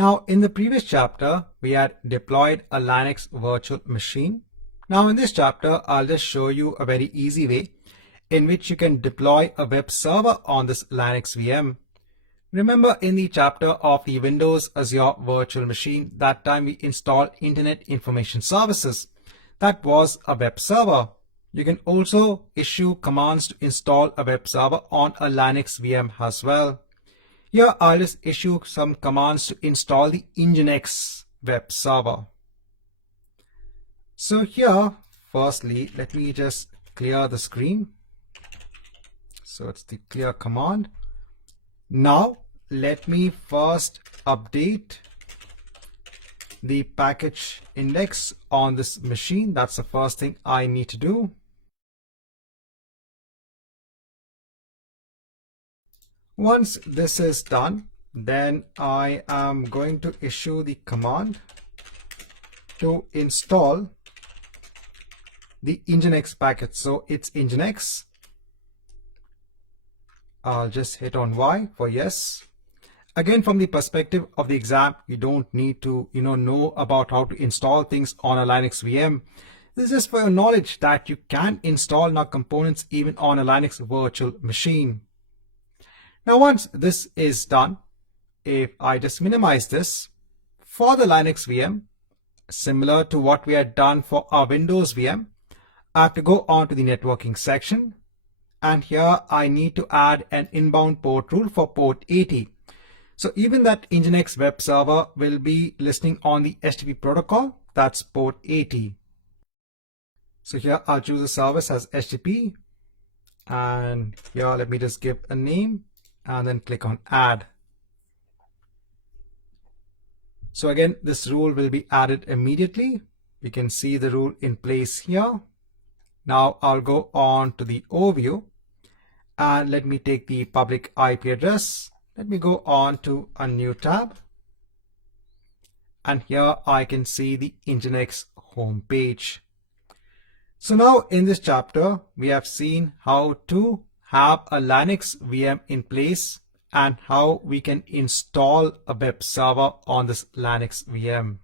Now, in the previous chapter, we had deployed a Linux virtual machine. Now, in this chapter, I'll just show you a very easy way in which you can deploy a web server on this Linux VM. Remember in the chapter of the Windows Azure virtual machine, that time we installed Internet Information Services. That was a web server. You can also issue commands to install a web server on a Linux VM as well. Here I'll just issue some commands to install the Nginx web server. So here, firstly, let me just clear the screen. So it's the clear command. Now let me first update the package index on this machine. That's the first thing I need to do. Once this is done, then I am going to issue the command to install the Nginx package. So it's Nginx. I'll just hit on Y for yes. Again, from the perspective of the exam, you don't need to know about how to install things on a Linux VM. This is just for your knowledge that you can install now components even on a Linux virtual machine. Now, once this is done, if I just minimize this, for the Linux VM, similar to what we had done for our Windows VM, I have to go on to the networking section. And here I need to add an inbound port rule for port 80. So even that Nginx web server will be listening on the HTTP protocol, that's port 80. So here I'll choose the service as HTTP. And here let me just give a name and then click on add. So again, this rule will be added immediately. You can see the rule in place here. Now I'll go on to the overview and let me take the public IP address. Let me go on to a new tab. And here I can see the Nginx home page. So now in this chapter, we have seen how to have a Linux VM in place and how we can install a web server on this Linux VM.